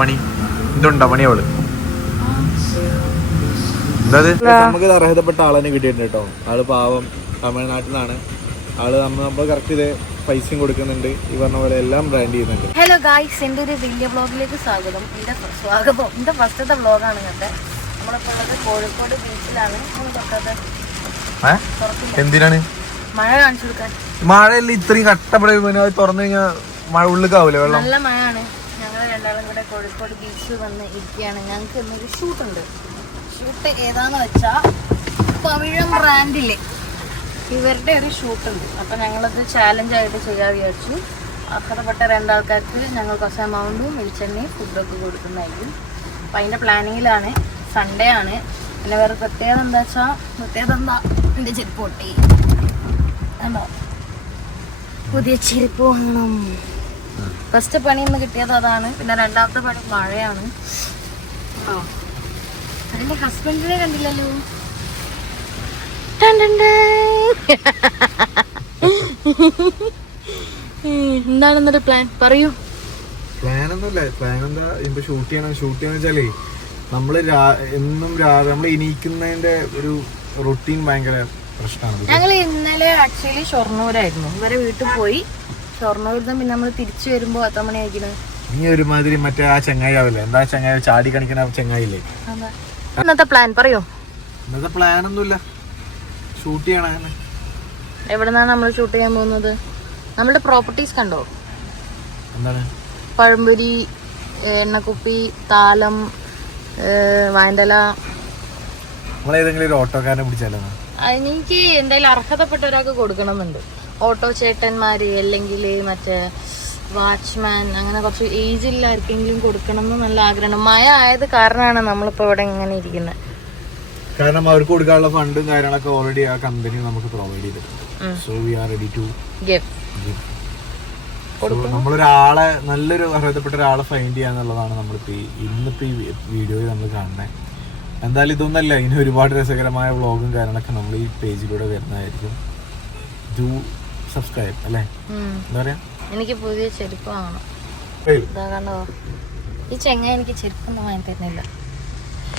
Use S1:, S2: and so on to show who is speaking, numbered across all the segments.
S1: പണി ഇതുണ്ടോ പണി അവൾ. എന്താ നമുക്ക് അർഹതപ്പെട്ട ആളെന്നെ കിട്ടിയിട്ടുണ്ട് കേട്ടോ. ആൾ പാവം തമിഴ്നാട്ടിലാണ്. നിന്നാണ് ആൾ നമ്മൾ കറക്റ്റ് ഇത് പൈസയും കൊടുക്കുന്നുണ്ട്. ഈ പറഞ്ഞ പോലെ എല്ലാം ബ്രാൻഡ് ചെയ്യുന്നുണ്ട്.
S2: ഹലോ ഗായ്സ് എന്റെ ഒരു വലിയ ബ്ലോഗിലേക്ക് സ്വാഗതം. എന്റെ സ്വാഗതം. എന്റെ ഫസ്റ്റത്തെ ബ്ലോഗാണ് ഇങ്ങനത്തെ നമ്മളിപ്പോൾ ഉള്ളത് കോഴിക്കോട് ബീച്ചിലാണ്
S1: എന്തിനാണ്?
S2: മഴ കാണിച്ചു കൊടുക്കാൻ.
S1: മഴയല്ല ഇത്രയും കട്ടപ്പെടുന്ന തുറന്നു കഴിഞ്ഞാൽ മഴ ഉള്ളിക്കാവൂലേ വെള്ളം?
S2: നല്ല മഴയാണ്. രണ്ടാളും കൂടെ കോഴിക്കോട് ബീച്ച് വന്ന് ഇരിക്കുകയാണ്. ഞങ്ങൾക്ക് ഇന്നൊരു ഷൂട്ട് ഉണ്ട്. ഷൂട്ട് ഏതാന്ന് വെച്ചാൽ പവിഴം ബ്രാൻഡിലെ ഇവരുടെ ഒരു ഷൂട്ട് ഉണ്ട്. അപ്പം ഞങ്ങളത് ചാലഞ്ച് ആയിട്ട് ചെയ്യാൻ വിചാരിച്ചു. അർഹതപ്പെട്ട രണ്ടാൾക്കാർക്ക് ഞങ്ങൾ കുറച്ച് എമൗണ്ടും വെളിച്ചെണ്ണയും ഫുഡൊക്കെ കൊടുക്കുന്നതായിരിക്കും. അപ്പം അതിന്റെ പ്ലാനിങ്ങിലാണ് സൺഡേ ആണ്. പിന്നെ വേറെ പ്രത്യേകത എന്താ വെച്ചാൽ പ്രത്യേകത എന്താ? എന്റെ ചെരുപ്പ് പൊട്ടി. കണ്ടോ? പുതിയ ചെരുപ്പ് വാങ്ങണം. ഫസ്റ്റ് പണി ഇന്ന് കിട്ടിയത് അതാണ്. പിന്നെ രണ്ടാമത്തെ പണി മഴയാണ്. ഓ അതിന്റെ ഹസ്ബൻഡിനെ കണ്ടില്ലല്ലോ. എന്താണ് എന്നിട്ട് പ്ലാൻ പറയൂ.
S1: പ്ലാൻ ഒന്നുമില്ല. പ്ലാൻ എന്താ? ഇപ്പൊ ഷൂട്ട് ചെയ്യണം. ഷൂട്ട് ചെയ്യാന്ന് വെച്ചാലേ നമ്മൾ എന്നും നമ്മൾ ഇനിക്കുന്നതിന്റെ ഒരു റൊട്ടീൻ ഭയങ്കര പ്രശ്നമാണ്.
S2: ഞങ്ങൾ ഇന്നലെ ആക്ച്വലി ഷൊർണൂരായിരുന്നു. ഇവരെ വീട്ടിൽ പോയി. ഷൊർണൂരിൽ നിന്ന് പിന്നെ നമ്മൾ തിരിച്ചു വരുമ്പോ എത്ര മണി ആയിരിക്കണത്
S1: നീ ഒരുമാതിരി മറ്റേ ആ ചെങ്ങായി ആവില്ലേ? എന്താ ചെങ്ങായി? ചാടി കാണിക്കണ ചെങ്ങായില്ലേ?
S2: ഇന്നത്തെ പ്ലാൻ പറയോ?
S1: ഇന്നത്തെ പ്ലാൻ ഒന്നുമില്ല. ഷൂട്ട് ചെയ്യണ
S2: എവിടെന്നാണ് നമ്മൾ ഷൂട്ട് ചെയ്യാൻ പോകുന്നത്? നമ്മളുടെ പ്രോപ്പർട്ടീസ് കണ്ടോ?
S1: എന്താണ്?
S2: പഴംപൊരി എണ്ണക്കുപ്പി താലം വായന്തല
S1: നമ്മൾ ഏതെങ്കിലും ഒരു ഓട്ടോക്കാരനെ പിടിച്ചാലോ?
S2: എനിക്ക് എന്തായാലും അർഹതപ്പെട്ട ഒരാൾക്ക് കൊടുക്കണമെന്നുണ്ട്. ഓട്ടോ ചേട്ടന്മാര് അല്ലെങ്കിൽ മറ്റേ വാച്ച്മാൻ അങ്ങനെ കുറച്ച് ഏജിൽ ആർക്കെങ്കിലും കൊടുക്കണം എന്ന് നല്ല ആഗ്രഹം മഴ ആയത് കാരണമാണ് നമ്മളിപ്പോൾ ഇവിടെ ഇങ്ങനെ ഇരിക്കുന്നത്
S1: കാരണം അവർക്ക് കൊടുക്കാനുള്ള ഫണ്ടും കാര്യങ്ങളൊക്കെ ഓൾറെഡി ആ കമ്പനി നമുക്ക് പ്രൊവൈഡ് ചെയ്തിട്ടുണ്ട്. So we are ready to നമ്മളൊരാളെ നല്ലൊരു അർഹതപ്പെട്ട ഒരാളെ ഫൈൻഡ് ചെയ്യുക എന്നുള്ളതാണ് നമ്മളിപ്പോ ഇന്നിപ്പോ ഈ വീഡിയോയിൽ നമ്മൾ കാണുന്നത് എന്തായാലും ഇതൊന്നല്ല ഇനി ഒരുപാട് രസകരമായ വ്ളോഗും കാര്യങ്ങളൊക്കെ നമ്മൾ ഈ പേജിലൂടെ വരുന്നതായിരിക്കും. ഡു സബ്സ്ക്രൈബ് അല്ലേ? എന്താ പറയാ?
S2: എനിക്ക് പുതിയ ചെരുപ്പ് വാങ്ങണം. കണ്ടോ? ഈ ചെങ്ങ എനിക്ക് ചെരുപ്പൊന്നും വാങ്ങി തരുന്നില്ല.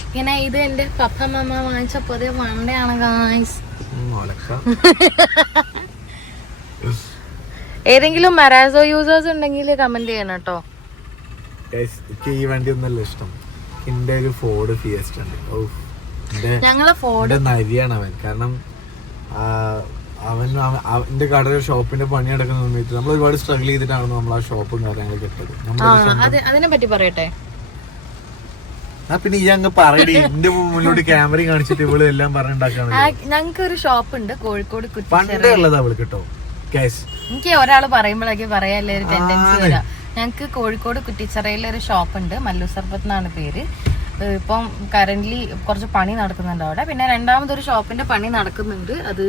S2: ഇങ്ങനെ ഇത് എന്റെ പപ്പ മമ്മ വാങ്ങിച്ച പുതിയ വണ്ടയാണ് ഗായ്സ്. ഏതെങ്കിലും മരാസോ യൂസേഴ്സ് ഉണ്ടെങ്കിൽ കമന്റ് ചെയ്യണം കേട്ടോ.
S1: എനിക്ക് ഈ വണ്ടി ഒന്നല്ല ഇഷ്ടം. എന്റെ ഒരു ഫോർഡ് ഫിയസ്റ്റ് ഉണ്ട്.
S2: ഞങ്ങളെ
S1: ഫോർഡ് നരിയാണ് അവൻ. കാരണം അവൻ അവന്റെ കട ഷോപ്പിന്റെ പണി നടക്കുന്ന സമയത്ത് നമ്മൾ ഒരുപാട് സ്ട്രഗിൾ ചെയ്തിട്ടാണ് നമ്മൾ ആ ഷോപ്പും കാര്യങ്ങളൊക്കെ ഇട്ടത്.
S2: അതിനെ പറ്റി പറയട്ടെ?
S1: പിന്നെ ഈ അങ്ങ് പറയടി. എന്റെ മുന്നോട്ട് ക്യാമറ കാണിച്ചിട്ട് ഇവൾ എല്ലാം പറഞ്ഞുണ്ടാക്കാണ്
S2: ഞങ്ങൾക്ക് ഒരു ഷോപ്പ് ഉണ്ട് കോഴിക്കോട്
S1: പണ്ടേ ഉള്ളത് അവൾ കേട്ടോ.
S2: എനിക്ക് ഒരാൾ പറയുമ്പോഴൊക്കെ പറയാല്ലേ ഒരു ടെൻഡൻസി വരാം. ഞങ്ങൾക്ക് കോഴിക്കോട് കുറ്റിച്ചിറയിൽ ഒരു ഷോപ്പ് ഉണ്ട് മല്ലു സർബത്ത് എന്നാണ് പേര്. ഇപ്പം കറന്റ്ലി കുറച്ച് പണി നടക്കുന്നുണ്ട് അവിടെ. പിന്നെ രണ്ടാമതൊരു ഷോപ്പിന്റെ പണി നടക്കുന്നുണ്ട്. അത്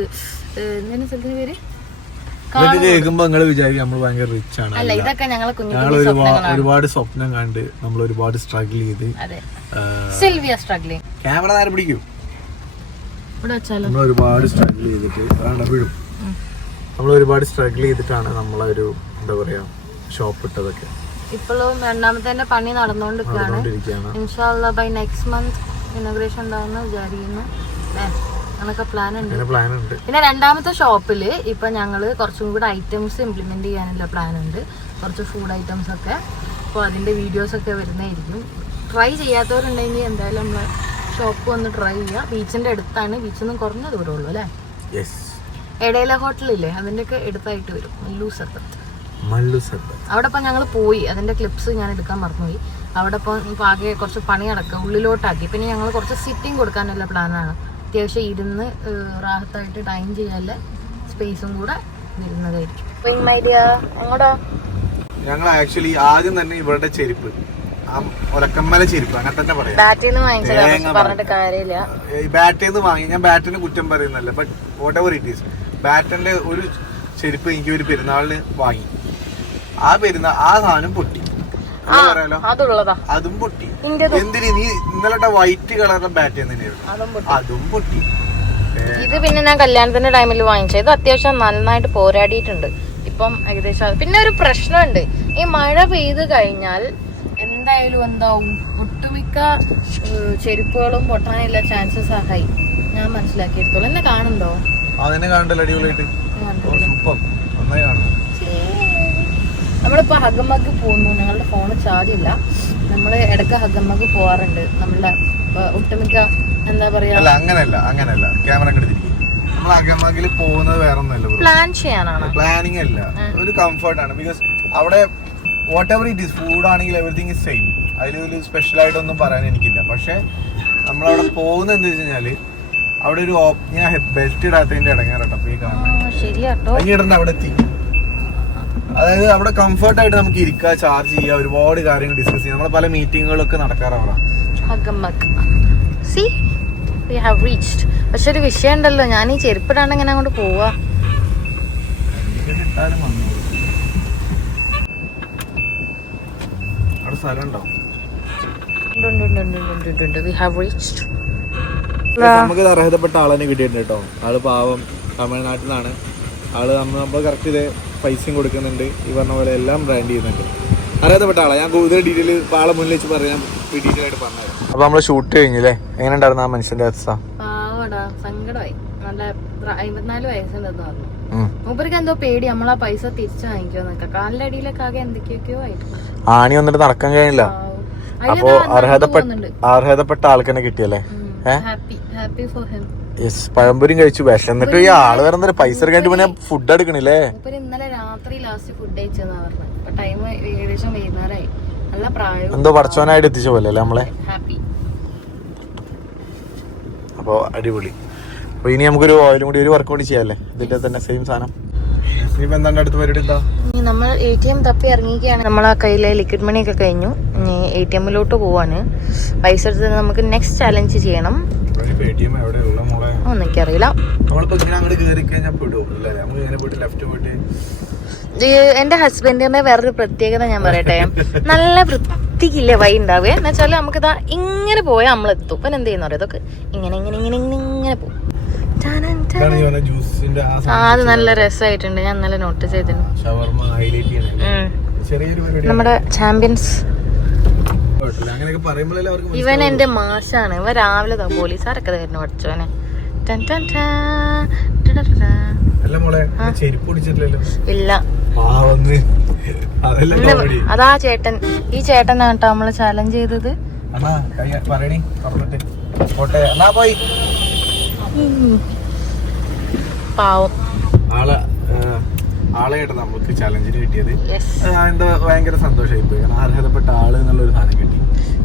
S2: എന്തിനു സ്ഥലത്തിന് പേര്? അല്ല ഇതൊക്കെ ഞങ്ങൾ
S1: ഒരുപാട് സ്വപ്നം കണ്ട് നമ്മൾ ഒരുപാട് സ്ട്രഗിൾ ചെയ്ത്
S2: സിൽവിയ സ്ട്രഗ്ലിംഗ്
S1: ക്യാമറ നേരെ പിടിക്കൂ? നമ്മൾ ഒരുപാട് സ്ട്രഗിൾ ചെയ്തിട്ട് വിടും. നമ്മൾ ഒരുപാട് സ്ട്രഗിൾ ചെയ്തിട്ടാണ് നമ്മളൊരു എന്താ പറയാ ഷോപ്പ് ഇട്ടതൊക്കെ.
S2: ഇപ്പോഴും രണ്ടാമത്തെ പണി നടന്നുകൊണ്ടിരിക്കുകയാണ്. ഇൻഷാല്ല ബൈ നെക്സ്റ്റ് മന്ത് ഇനോഗ്രേഷൻ ഉണ്ടാവുന്ന വിചാരിക്കുന്നു. അങ്ങനൊക്കെ പ്ലാൻ ഉണ്ട്. പിന്നെ രണ്ടാമത്തെ ഷോപ്പിൽ ഇപ്പം ഞങ്ങൾ കുറച്ചും കൂടി ഐറ്റംസ് ഇംപ്ലിമെന്റ് ചെയ്യാനുള്ള പ്ലാൻ ഉണ്ട്. കുറച്ച് ഫുഡ് ഐറ്റംസ് ഒക്കെ. അപ്പോൾ അതിന്റെ വീഡിയോസ് ഒക്കെ വരുന്നതായിരിക്കും. ട്രൈ ചെയ്യാത്തവരുണ്ടെങ്കിൽ എന്തായാലും നമ്മൾ ഷോപ്പ് വന്ന് ട്രൈ ചെയ്യുക. ബീച്ചിന്റെ അടുത്താണ്. ബീച്ചിൽ നിന്ന് കുറഞ്ഞ ദൂരമുള്ളൂ അല്ലേ? ഇടയിലെ ഹോട്ടലില്ലേ അതിന്റെയൊക്കെ അടുത്തായിട്ട് വരും.
S1: ലൂസ് സദ്യ
S2: അവിടെ ഇപ്പം ഞങ്ങൾ പോയി. അതിന്റെ ക്ലിപ്സ് ഞാൻ എടുക്കാൻ മറന്നുപോയി. അവിടെ ഇപ്പം ഇപ്പം ആകെ കുറച്ച് പണി നടക്കുക ഉള്ളിലോട്ടാക്കി. പിന്നെ ഞങ്ങൾ കുറച്ച് സിറ്റിംഗ് കൊടുക്കാനുള്ള പ്ലാനാണ് അത്യാവശ്യം ഇരുന്ന് റാഹത്തായിട്ട് ടൈം ചെയ്യാനുള്ള സ്പേസും കൂടെ വരുന്നതായിരിക്കും.
S1: ഞങ്ങൾ ആക്ച്വലി ആദ്യം തന്നെ ഇവരുടെ ചെരുപ്പ്. ഒലക്കമ്മല ചെരുപ്പ്. അങ്ങനെ തന്നെ പറയാം.
S2: ബാറ്റിൽ നിന്ന്
S1: വാങ്ങി. ഞാൻ ബാറ്റിന് കുറ്റം പറയുന്നല്ല but whatever it is ബാറ്റിന്റെ ഒരു ചെരുപ്പ് എനിക്ക് ഒരു പെരുന്നാളിന് വാങ്ങി. ആ വരുന്ന ആ സാധനം പൊട്ടി.
S2: അതുള്ളതാ.
S1: അതും പൊട്ടി. എന്തിന് നീ ഇന്നലെ വൈറ്റ് കളറിന്റെ ബാറ്റ് തന്നെയായിരുന്നു
S2: അതും പൊട്ടി. ഇത് പിന്നെ ഞാൻ കല്യാണത്തിന്റെ ടൈമിൽ വാങ്ങിച്ചത്. ഇത് അത്യാവശ്യം നന്നായിട്ട് പോരാടിയിട്ടുണ്ട്. ഇപ്പം ഏകദേശം പിന്നെ ഒരു പ്രശ്നമുണ്ട്. ഈ മഴ പെയ്ത് കഴിഞ്ഞാൽ എന്തായാലും എന്താവും? ഒട്ടുമിക്ക ചെരുപ്പുകളും പൊട്ടാനുള്ള ചാൻസസ് ആയി ഞാൻ മനസ്സിലാക്കിയെടുത്തോളൂ. എന്നെ കാണുന്നുണ്ടോ?
S1: അതിനെ കാണണ്ടല്ലോ അടിപൊളിയായിട്ട്. സൂപ്പർ. നന്നായി
S2: നമ്മളിപ്പോ ഹഗമ്മക്ക് പോകുന്നു. ഞങ്ങളുടെ ഫോണ് ചാർജ് ഇല്ല. നമ്മൾ ഇടയ്ക്ക് ഹഗമ്മക്ക് പോവാറുണ്ട്. നമ്മളുടെ ഒട്ടുമിക്ക എന്താ പറയാ
S1: അല്ല അങ്ങനല്ല അങ്ങനല്ല. ക്യാമറ കണ്ടിരിക്കും നമ്മൾ അഗമാഗിൽ പോകുന്നത് വേറെ ഒന്നല്ല ബ്രോ
S2: പ്ലാൻ ചെയ്യാനാണ്
S1: പ്ലാനിങ് അല്ല. ഒരു കംഫർട്ട് ആണ്. ബിക്കോസ് അവിടെ whatever it is food ആണെങ്കിൽ എവറിഥിങ് ഇസ് സെയിം അതിൽ ഒരു സ്പെഷ്യൽ ആയിട്ടൊന്നും പറയാൻ എനിക്കില്ല. പക്ഷെ നമ്മളവിടെ പോകുന്നത് എന്താ വെച്ച് കഴിഞ്ഞാൽ അവിടെ ഒരു ഞാൻ ബെൽറ്റ് ഇടാത്തതിന്റെ ഇടങ്ങാറട്ടോ. ഈ കാണാൻ
S2: ശരിയാട്ടോ.
S1: ഇടണ്ട അവിടെ എത്തി. അതായത് അവിടെ കംഫർട്ട് ആയിട്ട് നമുക്ക് ഇരിക്കുക ചാർജ് ചെയ്യുക ഒരുപാട് കാര്യങ്ങൾ ഡിസ്കസ് ചെയ്യാം. നമ്മളെ പല മീറ്റിങ്ങുകളൊക്കെ നടക്കാറാണ്
S2: സി വി ഹാവ് റീച്ച്ഡ് പക്ഷെ ഒരു വിഷയം ഉണ്ടല്ലോ ഞാൻ ഈ ചെരുപ്പിടാണ്ട് ഇങ്ങനെ അങ്ങോട്ട് പോവാ.
S1: നമുക്ക് അർഹതപ്പെട്ട ആളെന്നെ കിട്ടിയിട്ടുണ്ട് കേട്ടോ. ആൾ പാവം തമിഴ്നാട്ടിൽ നിന്നാണ് ആൾ നമ്മൾ നമ്മൾ കറക്റ്റ് ഇത് പൈസയും കൊടുക്കുന്നുണ്ട്. ഈ പറഞ്ഞ പോലെ എല്ലാം ബ്രാൻഡ് ചെയ്യുന്നുണ്ട്. അറിയാത്തപ്പെട്ട ആളാ. ഞാൻ കൂടുതൽ ഡീറ്റെയിൽ ആളെ മുന്നിൽ വെച്ച് പറയാം. ഡീറ്റെയിൽ ആയിട്ട് പറഞ്ഞുതരാം. അപ്പൊ നമ്മൾ ഷൂട്ട് കഴിഞ്ഞില്ലേ? എങ്ങനെ ഉണ്ടായിരുന്നു ആ മനുഷ്യന്റെ അവസ്ഥ?
S2: സങ്കടമായി നല്ല അമ്പത്തിനാല് വയസ്സുണ്ടെന്ന് പറഞ്ഞു. മൂപ്പർക്ക് എന്തോ പേടി. നമ്മളാ പൈസ തിരിച്ചു വാങ്ങിക്കുമെന്നൊക്കെ കാലിന്റെ അടിയിലൊക്കെ ആകെ എന്തൊക്കെയൊക്കെയോ ആയിട്ട്.
S1: ആണി വന്നിട്ട് നടക്കാൻ കഴിയില്ല. അപ്പോ അർഹതപ്പെട്ട അർഹതപ്പെട്ട ആൾക്ക് കിട്ടിയല്ലേ?
S2: Happy happy for him
S1: yes പഴംപൊരിയും കഴിച്ചു വിശന്നിട്ട് ഈ ആൾ വരുന്ന പൈസ എടുക്കാണ്ട് പിന്നെ ഫുഡ് എടുക്കണില്ലേ?
S2: ഇന്നലെ രാത്രി ലാസ്റ്റ് ഫുഡ് കഴിച്ചെന്നാ പറഞ്ഞത്. അപ്പൊ ടൈം ഏകദേശം വൈകുന്നേരമായി നല്ല പ്രായം
S1: എന്തോ പടച്ചോനായിട്ട് എത്തിച്ച പോലെ അല്ലേ നമ്മളെ?
S2: ഹാപ്പി
S1: അപ്പോൾ അടിപൊളി. അപ്പോൾ ഇനി നമുക്കൊരു ഓയിലും കൂടി ഒരു വർക്ക് കൂടി ചെയ്യാല്ലേ ഇതിന്റെ തന്നെ സെയിം സാധനം.
S2: നമ്മൾ എ ടി എം തപ്പി ഇറങ്ങിയാണ് നമ്മൾ ആ കയ്യിലെ ലിക്വിഡ് മണി ഒക്കെ കഴിഞ്ഞു. ഇനി എ ടി എമ്മിലോട്ട് പോവാണ്. പൈസ എടുത്ത് നമുക്ക് നെക്സ്റ്റ് ചലഞ്ച് ചെയ്യണം. ഒന്നും എനിക്കറിയില്ല.
S1: നമുക്ക്
S2: ഇത് എന്റെ ഹസ്ബൻഡിന്റെ വേറൊരു പ്രത്യേകത ഞാൻ പറയട്ടെ. നല്ല വൃത്തിക്കില്ല വഴി ഉണ്ടാവുക. എന്ന് വെച്ചാൽ നമുക്കിതാ ഇങ്ങനെ പോയാൽ നമ്മളെത്തും. പിന്നെ എന്ത് ചെയ്യുന്ന ഇതൊക്കെ ഇങ്ങനെ ഇങ്ങനെ ഇങ്ങനെ ഇങ്ങനെ ഇങ്ങനെ പോകും. അത് നല്ല രസമായിട്ടുണ്ട് ഞാൻ നല്ല നോട്ട് ചെയ്തിരുന്നു. നമ്മുടെ ചാമ്പ്യൻസ് ഇവൻ എന്റെ മാഷാണ്. ഇവ രാവിലെ പോലീസാരൊക്കെ പോലീസുകാരൊക്കെ തരുന്നു പഠിച്ചവനെ. ഇല്ല. അതാ ചേട്ടൻ. ഈ ചേട്ടനാണ് കേട്ടോ നമ്മൾ ചലഞ്ച് ചെയ്തത്. പാവം.
S1: ആളെ ആളെയായിട്ട് നമുക്ക് ചലഞ്ചിന് കിട്ടിയത്. എന്താ ഭയങ്കര സന്തോഷമായി പോയി. കാരണം അർഹതപ്പെട്ട ആൾ എന്നുള്ളൊരു സാധനം കിട്ടി.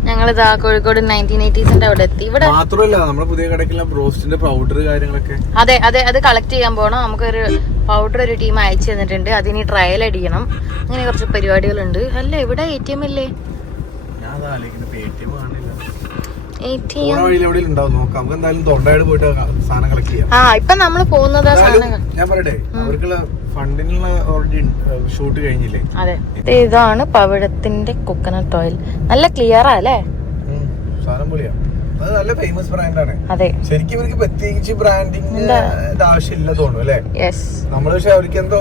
S2: ഞങ്ങളിതാ കോഴിക്കോട് നയന്റീൻ എയ്റ്റീസിന്റെ അവിടെ എത്തി ഇവിടെ
S1: മാത്രമല്ല നമ്മുടെ പുതിയ ബ്രോസ്റ്റിന്റെ പൗഡർ കാര്യങ്ങളൊക്കെ.
S2: അതെ അതെ അത് കളക്ട് ചെയ്യാൻ പോകണം നമുക്കൊരു പൗഡർ ഒരു ടീം അയച്ചു തന്നിട്ടുണ്ട്. അതിന് ട്രയൽ അടിക്കണം അങ്ങനെ കുറച്ച് പരിപാടികളുണ്ട്. അല്ല ഇവിടെ എ ടി എം ഇല്ലേ?
S1: ചെയ്യാം.
S2: ആ ഇപ്പൊ നമ്മൾ പോകുന്നത് ആ സാധനങ്ങൾ.
S1: ഞാൻ പറയട്ടെ അവർക്കുള്ള ഫണ്ടിനുള്ള ഓൾറെഡി ഷൂട്ട് കഴിഞ്ഞില്ലേ?
S2: അതെ. ഇതാണ് പവിഴത്തിന്റെ കൊക്കനട്ട് ഓയിൽ നല്ല ക്ലിയർ അല്ലേ?
S1: അത് നല്ല ഫേമസ് ബ്രാൻഡാണ്
S2: അതെ.
S1: ശരിക്കും ഇവർക്ക് പ്രത്യേകിച്ച് ആവശ്യമില്ല തോന്നുന്നു അല്ലേ? നമ്മൾ പക്ഷെ അവർക്ക് എന്തോ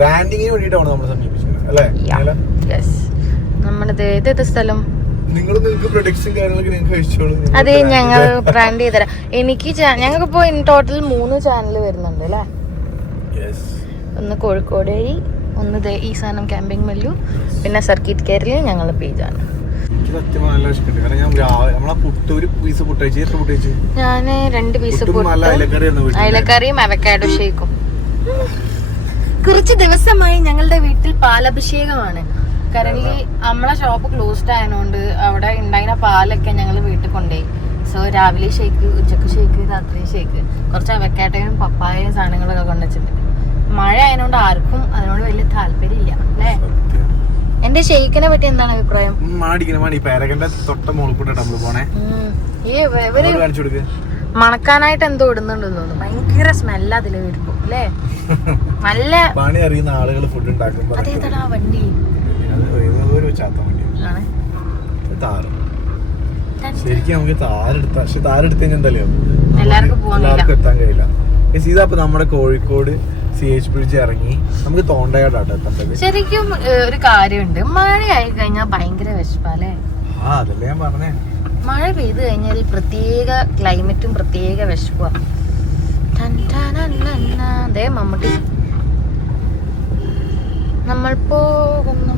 S1: ബ്രാൻഡിങ്ങിന് വേണ്ടിയിട്ടാണ് നമ്മൾ അല്ലേ?
S2: സ്ഥലം? അതെ ഞങ്ങൾ ബ്രാൻഡ് ചെയ്തരാം എനിക്ക് ഞങ്ങൾക്ക് ഇപ്പൊ ഇൻ ടോട്ടൽ മൂന്ന് ചാനൽ വരുന്നുണ്ട് അല്ലേ. ഒന്ന് കോഴിക്കോട് വഴി ഒന്ന് ദേ ഈ സാധനം ക്യാമ്പിംഗ് മല്ലു പിന്നെ സർക്കിറ്റ് കെയറിൽ ഞങ്ങൾ പേജാണ്
S1: ഞാൻ
S2: രണ്ട് പീസ് അയലക്കറിയും അവക്കാഡോ ഷേക്കും. കുറച്ച് ദിവസമായി ഞങ്ങളുടെ വീട്ടിൽ പാലഭിഷേകമാണ്. കറന്റ് നമ്മളെ ഷോപ്പ് ക്ലോസ്ഡ് ആയതുകൊണ്ട് അവിടെ ഉണ്ടായിരുന്ന പാലൊക്കെ ഞങ്ങൾ വീട്ടിൽ കൊണ്ടുപോയി സോ രാവിലെ ഷേക്ക് ഉച്ചയ്ക്ക് ഷേക്ക് രാത്രി ഷേക്ക് കുറച്ച് അവക്കാട്ടയും പപ്പായ സാധനങ്ങളൊക്കെ കൊണ്ടുവച്ചിട്ടുണ്ട്. മഴ ആയതുകൊണ്ട് ആർക്കും അതിനോട് വലിയ താല്പര്യമില്ല അല്ലേ. എന്റെ ഷെയ്ക്കിനെ പറ്റി എന്താണ് അഭിപ്രായം? മണക്കാനായിട്ട് എന്തോ ഇടുന്നുണ്ടെന്ന് തോന്നുന്നു. ഭയങ്കര സ്മെല്ല അതിൽ വരുമ്പോ അല്ലേ? നല്ല
S1: പണി അറിയുന്ന ആളുകൾ ഫുഡ്
S2: അതേതടാ വണ്ടി.
S1: അത് ഒരു ചാത്ത വണ്ടി. താറ്. ശരിക്കും നമുക്ക് താരെടുത്ത പക്ഷെ താരെടുത്ത് കഴിഞ്ഞാൽ എന്തല്ലോ
S2: എല്ലാവർക്കും
S1: എത്താൻ കഴിയില്ല. അപ്പൊ നമ്മുടെ കോഴിക്കോട് സി എച്ച് ബ്രിഡ്ജ് ഇറങ്ങി. നമുക്ക് തോണ്ടയാടാട്ടോ എത്തേണ്ടത്.
S2: ശരിക്കും ഒരു കാര്യമുണ്ട്. മഴയായി കഴിഞ്ഞാൽ ഭയങ്കര വിഷമല്ലേ
S1: ആ അതല്ലേ ഞാൻ പറഞ്ഞേ.
S2: മഴ പെയ്തു കഴിഞ്ഞാൽ പ്രത്യേക ക്ലൈമറ്റും പ്രത്യേക വിഷമാണ്. ദേ മമ്മൂട്ടി. നമ്മൾ പോകുന്നു.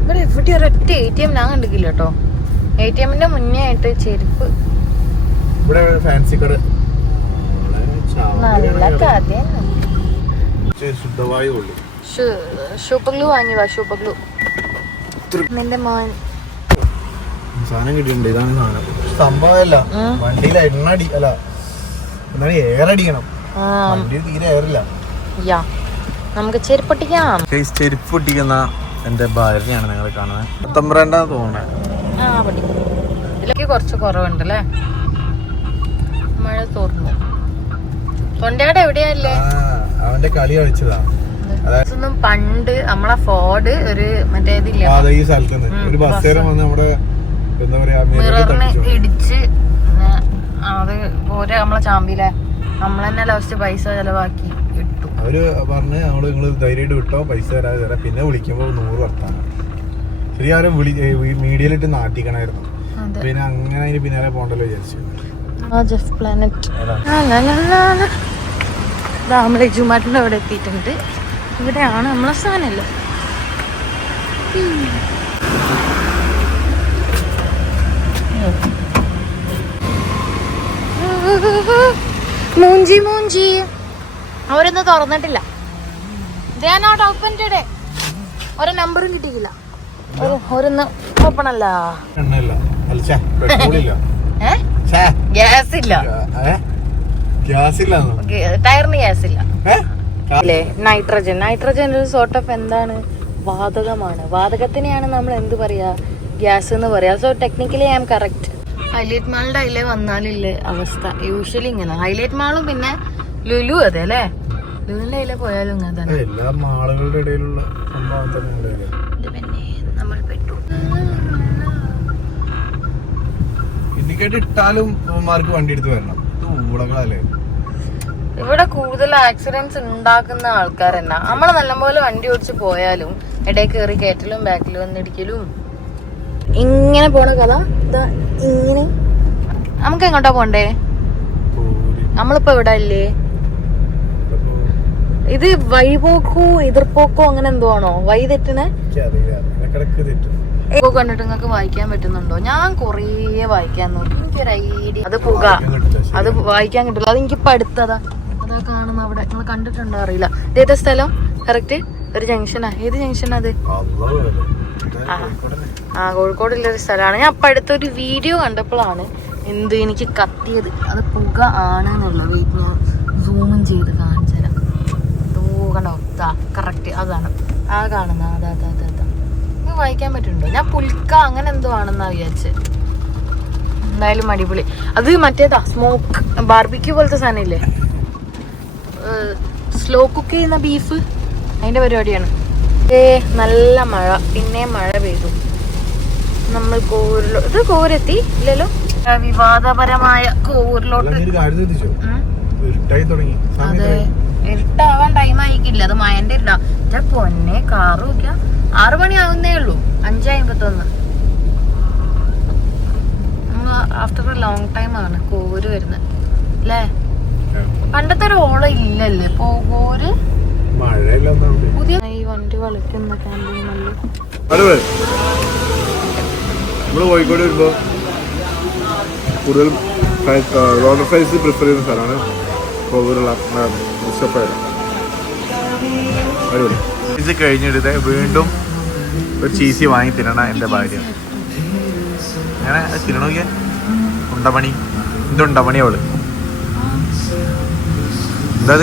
S2: ഇവിടെ എവിടെ ഒരൊറ്റ എ ടി എം ഞാൻ കണ്ടിട്ടില്ല കേട്ടോ. എ ടി എമ്മിന്റെ മുന്നേ ആയിട്ട് ചെരുപ്പ്.
S1: ഇവിടെ ഫാൻസി കട
S2: നല്ല കഥ
S1: ശുദ്ധവായു
S2: നിന്റെ മോൻ.
S1: സാധനം കിട്ടിയിട്ടുണ്ട് ഇതാണ് സാധനം. സംഭവമല്ല വണ്ടിയിൽ അല്ല എന്താണ് എയർ അടിക്കണം. വണ്ടിയിൽ തീരെ എയറില്ല
S2: നമുക്ക്
S1: ചെരുപ്പ് എന്റെ ഭാര്യയാണ് നിങ്ങൾ കാണുന്നത് പത്തൊമ്പതാം തോന്നുന്നത്
S2: ഇതിലേക്ക് കുറച്ച് കുറവുണ്ട് അല്ലേ മഴ തോർന്നു. തൊണ്ടയുടെ എവിടെയല്ലേ
S1: അവന്റെ കളി കളിച്ചതാ. അതായത്
S2: പണ്ട് നമ്മളെ ഫോർഡ് ഒരു മറ്റേ ഇതില്ല?
S1: ഈ സ്ഥലത്ത് ഒരു
S2: ബസ്.
S1: ബസ്സേരം വന്ന് നമ്മുടെ എന്താ പറയാ മിററിൽ
S2: ഇടിച്ച് അത് നമ്മളെ ചാമ്പിയിലെ നമ്മളെന്നെ ലാസ്റ്റ് പൈസ ചെലവാക്കി ഇട്ടു.
S1: അവർ പറഞ്ഞ് നമ്മൾ നിങ്ങൾ ധൈര്യമായിട്ട് വിട്ടോ പൈസ തരാതെ തരാം. പിന്നെ വിളിക്കുമ്പോ നൂറ് വർത്താനം. ശരി അവരെ വിളി മീഡിയയിലിട്ട് നാട്ടിക്കണായിരുന്നു പിന്നെ അങ്ങനെ അതിന് പിന്നാലെ പോണ്ടല്ലോ വിചാരിച്ചു.
S2: ജസ്റ്റ് പ്ലാനറ്റ് നമ്മളെ ജുമാറ്റിന്റെ അവിടെ എത്തിയിട്ടുണ്ട്. ഇവിടെയാണ് നമ്മളെ സ്ഥാനല്ലേ മൂഞ്ചി മൂഞ്ചി. അവരൊന്നും തുറന്നിട്ടില്ല. ദേ നോട്ട് ഓപ്പൺ ടുഡേ ഒരു നമ്പറും കിട്ടിയില്ല ഒരൊന്ന് ഓപ്പൺ അല്ല ഗ്യാസ് ഇല്ല. ടയറിന് ഗ്യാസ് ഇല്ല? അല്ലേ നൈട്രജൻ. നൈട്രജൻ ഒരു സോർട്ട് ഓഫ് എന്താണ്? വാതകമാണ്. വാതകത്തിനെയാണ് നമ്മൾ എന്ത് പറയാ? ഗ്യാസ് എന്ന് പറയാ. So technically I am correct Highlight മാളിന്റെ അതിലെ വന്നാലില്ലേ അവസ്ഥ. യൂഷ്വലി ഇങ്ങനെ. ഹൈലൈറ്റ് മാളും പിന്നെ ലുലു അതെ അല്ലേ? ലുലുവിന്റെ അതിലെ പോയാലും ഇങ്ങനെ തന്നെ.
S1: എല്ലാ മാളുകളുടെ ഇടയിലുള്ള സംഭവം തന്നെ
S2: നമ്മൾ പെട്ടു.
S1: ഇൻഡിക്കേറ്റർ ഇട്ടാലും മാർക്ക് വണ്ടി എടുത്ത് വരണം. ഊളകളല്ലേ
S2: ഇവിടെ കൂടുതൽ ആക്സിഡന്റ്സ് ഉണ്ടാക്കുന്ന ആൾക്കാർ തന്നെ. നമ്മൾ നല്ലപോലെ വണ്ടി ഓടിച്ച് പോയാലും ഇടയിൽ കയറി കയറ്റലും ബാക്കിൽ വന്നിടിക്കലും ഇങ്ങനെ പോണ കഥ ഇങ്ങനെ. നമുക്ക് എങ്ങോട്ടാ പോണ്ടേ. നമ്മളിപ്പോ ഇവിടെ അല്ലേ? ഇത് വഴിപോക്കോ എതിർപ്പോക്കോ അങ്ങനെ എന്തോ ആണോ? വഴി തെറ്റണേ ഇപ്പൊ കണ്ടിട്ട് നിങ്ങൾക്ക് വായിക്കാൻ പറ്റുന്നുണ്ടോ? ഞാൻ കൊറേ വായിക്കാൻ നോക്കി. എനിക്കൊരു ഐഡിയ. അത് പുക. അത് വായിക്കാൻ കിട്ടില്ല അത് എനിക്കിപ്പോ അടുത്തതാ അതാ കാണുന്ന അവിടെ. നിങ്ങൾ കണ്ടിട്ടുണ്ടോ അറിയില്ല. ഏതാ സ്ഥലം. കറക്റ്റ് ഒരു ജംഗ്ഷനാ. ഏത് ജംഗ്ഷനാ അത്? ആ. കോഴിക്കോടുള്ള ഒരു സ്ഥലമാണ്. ഞാൻ അപ്പം അടുത്തൊരു വീഡിയോ കണ്ടപ്പോഴാണ് എന്ത് എനിക്ക് കത്തിയത്. അത് പുക ആണ് എന്നുള്ള വെയിറ്റ് ഞാൻ സൂമും ചെയ്ത് കാണിച്ചു തരാം ഓ കണ്ടോ? ഇതാ കറക്റ്റ് അതാണ്. ആ കാണുന്ന അതാ അതാ അതാ. വായിക്കാൻ പറ്റുന്നുണ്ടോ? ഞാൻ പുൽക്ക അങ്ങനെ എന്തോ ആണെന്നാ വിചാരിച്ചത് എന്തായാലും അടിപൊളി. അത് മറ്റേതാ? സ്മോക്ക് ബാർബിക്യൂ പോലത്തെ സാധനം ഇല്ലേ സ്ലോ കുക്ക് ചെയ്യുന്ന ബീഫ് അതിന്റെ പരിപാടിയാണ്. ഏ നല്ല മഴ. പിന്നെ മഴ പെയ്തു. നമ്മൾ കോവൂരിലോ ഇത് കോവൂരെത്തി? ഇല്ലല്ലോ? വിവാദപരമായ
S1: കോവൂരിലോട്ട്.
S2: അതെ. ഇരുട്ടാവാൻ ടൈം ആയിക്കില്ല. അത് മയന്റെ ഇല്ല പൊന്നെ കാറും ആറു മണി ആവുന്നേ ഉള്ളൂ. അഞ്ചേ അമ്പത്തൊന്ന്. ആഫ്റ്റർ എ ലോങ് ടൈം ആണ് കോര് വരുന്നത്. അല്ലേ പണ്ടത്തെ ഒരു ഓളം ഇല്ലല്ലേ? ഇപ്പൊ
S1: ഒന്നാമത്.
S2: പുതിയ ഈ വണ്ടി
S1: വളയ്ക്കുന്ന. നമ്മൾ കോഴിക്കോട് വരുമ്പോ കൂടുതൽ ഫ്രൈസ് പ്രിഫർ ചെയ്യുന്ന സ്ഥലമാണ് കോവൂരുള്ള അടിപൊളി ഇത് കഴിഞ്ഞിട്ട് വീണ്ടും ഒരു ചീസി വാങ്ങി തിന്നണ എന്റെ ഭാര്യ. അങ്ങനെ തിന്നണോക്കിയ ഉണ്ടമണി. എന്തുണ്ടമണി അവൾ. എന്താ